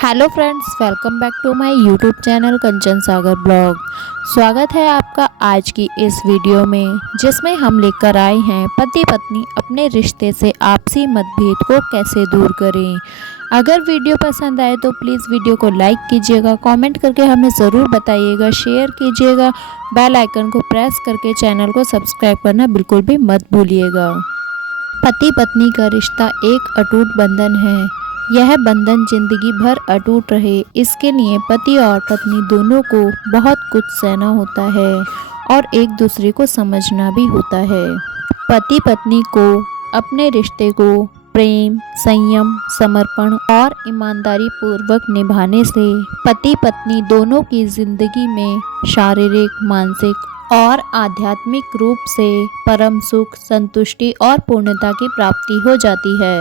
Hello friends, welcome back to my YouTube channel Kanchan Sagar blog. स्वागत है आपका आज की इस वीडियो में, जिसमें हम लेकर आए हैं पति पत्नी अपने रिश्ते से आपसी मतभेद को कैसे दूर करें। अगर वीडियो पसंद आए तो प्लीज़ वीडियो को लाइक कीजिएगा, कमेंट करके हमें ज़रूर बताइएगा, शेयर कीजिएगा, बेल आइकन को प्रेस करके चैनल को सब्सक्राइब करना बिल्कुल भी मत भूलिएगा। पति पत्नी का रिश्ता एक अटूट बंधन है। यह बंधन जिंदगी भर अटूट रहे, इसके लिए पति और पत्नी दोनों को बहुत कुछ सहना होता है और एक दूसरे को समझना भी होता है। पति पत्नी को अपने रिश्ते को प्रेम, संयम, समर्पण और ईमानदारी पूर्वक निभाने से पति पत्नी दोनों की जिंदगी में शारीरिक, मानसिक और आध्यात्मिक रूप से परम सुख, संतुष्टि और पूर्णता की प्राप्ति हो जाती है।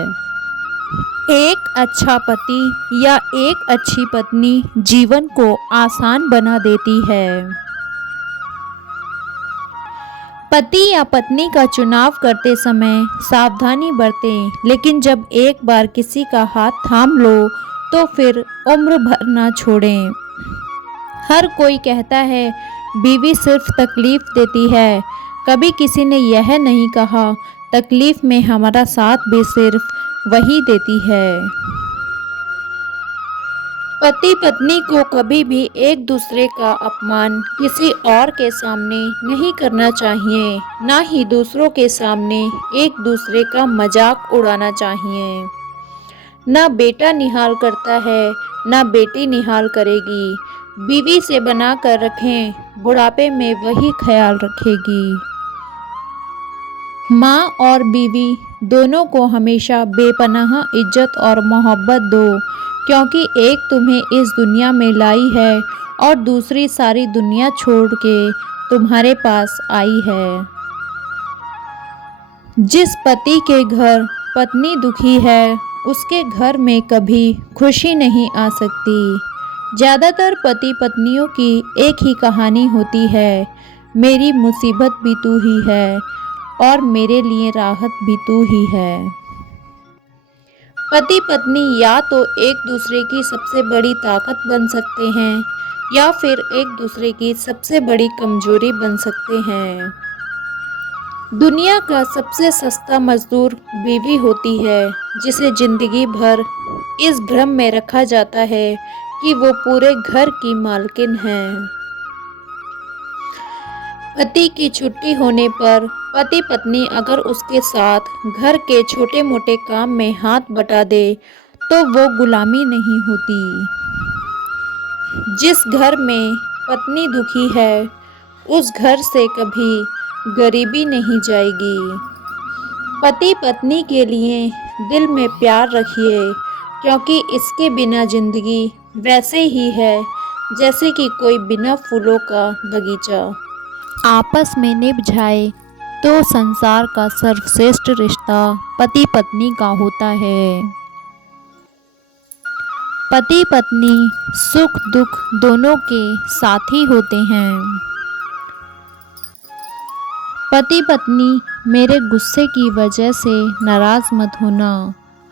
एक अच्छा पति या एक अच्छी पत्नी जीवन को आसान बना देती है। पति या पत्नी का चुनाव करते समय सावधानी बरतें, लेकिन जब एक बार किसी का हाथ थाम लो तो फिर उम्र भर ना छोड़ें। हर कोई कहता है बीवी सिर्फ तकलीफ देती है, कभी किसी ने यह नहीं कहा तकलीफ में हमारा साथ भी सिर्फ वही देती है। पति पत्नी को कभी भी एक दूसरे का अपमान किसी और के सामने नहीं करना चाहिए, ना ही दूसरों के सामने एक दूसरे का मजाक उड़ाना चाहिए। ना बेटा निहाल करता है, ना बेटी निहाल करेगी। बीवी से बना कर रखें, बुढ़ापे में वही ख्याल रखेगी। माँ और बीवी दोनों को हमेशा बेपनाह इज्जत और मोहब्बत दो, क्योंकि एक तुम्हें इस दुनिया में लाई है और दूसरी सारी दुनिया छोड़ के तुम्हारे पास आई है। जिस पति के घर पत्नी दुखी है, उसके घर में कभी खुशी नहीं आ सकती। ज़्यादातर पति पत्नियों की एक ही कहानी होती है, मेरी मुसीबत भी तू ही है और मेरे लिए राहत भी तू ही है। पति पत्नी या तो एक दूसरे की सबसे बड़ी ताकत बन सकते हैं या फिर एक दूसरे की सबसे बड़ी कमजोरी बन सकते हैं। दुनिया का सबसे सस्ता मजदूर बीवी होती है, जिसे जिंदगी भर इस भ्रम में रखा जाता है कि वो पूरे घर की मालकिन है। पति की छुट्टी होने पर पति पत्नी अगर उसके साथ घर के छोटे मोटे काम में हाथ बटा दे तो वो गुलामी नहीं होती। जिस घर में पत्नी दुखी है, उस घर से कभी गरीबी नहीं जाएगी। पति पत्नी के लिए दिल में प्यार रखिए, क्योंकि इसके बिना जिंदगी वैसे ही है जैसे कि कोई बिना फूलों का बगीचा। आपस में निभ जाए तो संसार का सर्वश्रेष्ठ रिश्ता पति पत्नी का होता है। पति पत्नी सुख दुख दोनों के साथी होते हैं। पति पत्नी मेरे गुस्से की वजह से नाराज मत होना।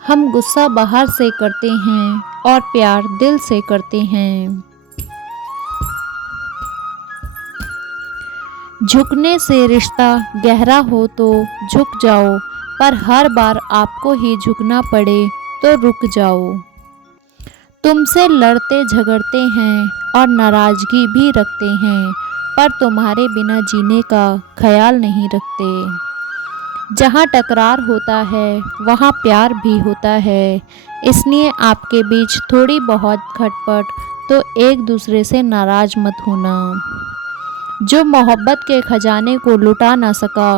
हम गुस्सा बाहर से करते हैं और प्यार दिल से करते हैं। झुकने से रिश्ता गहरा हो तो झुक जाओ, पर हर बार आपको ही झुकना पड़े तो रुक जाओ। तुमसे लड़ते झगड़ते हैं और नाराज़गी भी रखते हैं, पर तुम्हारे बिना जीने का ख्याल नहीं रखते। जहाँ टकरार होता है वहाँ प्यार भी होता है, इसलिए आपके बीच थोड़ी बहुत खटपट तो एक दूसरे से नाराज़ मत होना। जो मोहब्बत के खजाने को लुटा ना सका,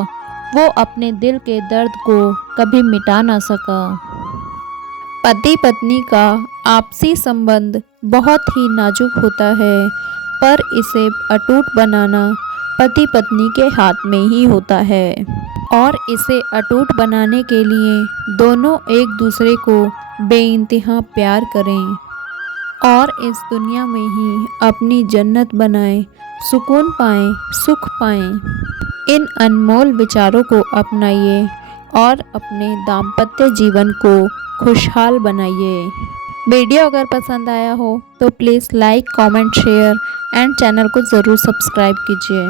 वो अपने दिल के दर्द को कभी मिटा ना सका। पति पत्नी का आपसी संबंध बहुत ही नाजुक होता है, पर इसे अटूट बनाना पति पत्नी के हाथ में ही होता है। और इसे अटूट बनाने के लिए दोनों एक दूसरे को बेइंतहा प्यार करें और इस दुनिया में ही अपनी जन्नत बनाएं, सुकून पाएं, सुख पाएं। इन अनमोल विचारों को अपनाइए और अपने दाम्पत्य जीवन को खुशहाल बनाइए। वीडियो अगर पसंद आया हो तो please like, comment, share and channel को ज़रूर सब्सक्राइब कीजिए।